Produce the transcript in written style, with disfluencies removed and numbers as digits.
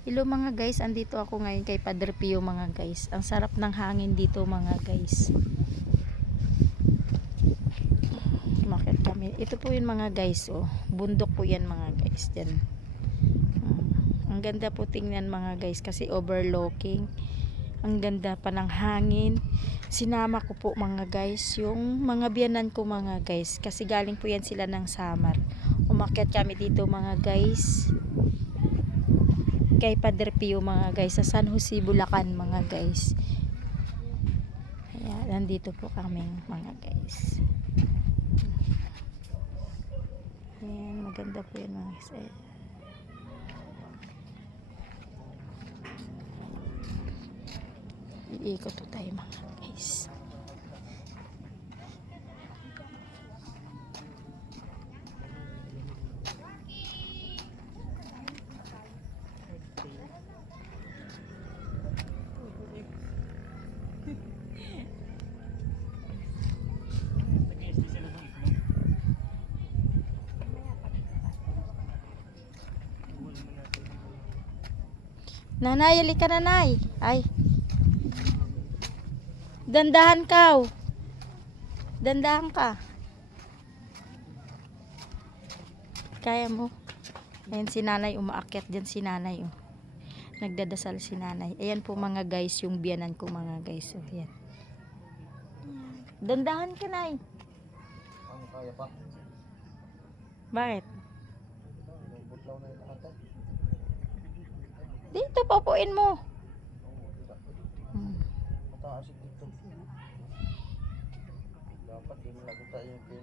Hello mga guys, andito ako ngayon kay Padre Pio mga guys. Ang sarap ng hangin dito mga guys. Umakyat kami. Ito po yun mga guys, oh. Bundok po yan mga guys. Diyan. Ang ganda po tingnan mga guys kasi overlooking. Ang ganda pa ng hangin. Sinama ko po mga guys yung mga biyanan ko mga guys kasi galing po yan sila ng Samar. Umakyat kami dito mga guys kay Padre Pio mga guys sa San Jose, Bulacan mga guys. Ayan, nandito po kami mga guys. Ayan, maganda po yun mga guys. Ayan. Iikot po tayo mga guys. Nanay, halika nanay. Ay. Dandahan ka. Dandahan ka. Kaya mo. Ayan si nanay, umaakyat dyan si nanay. Oh. Nagdadasal si nanay. Ayan po mga guys, yung biyanan ko mga guys. Oh, ayan. Dandahan ka nay. Kaya pa. Bakit? Butlaw na yung nakata. Dito, papuin mo. Mataas dito. Dapat din lang tayo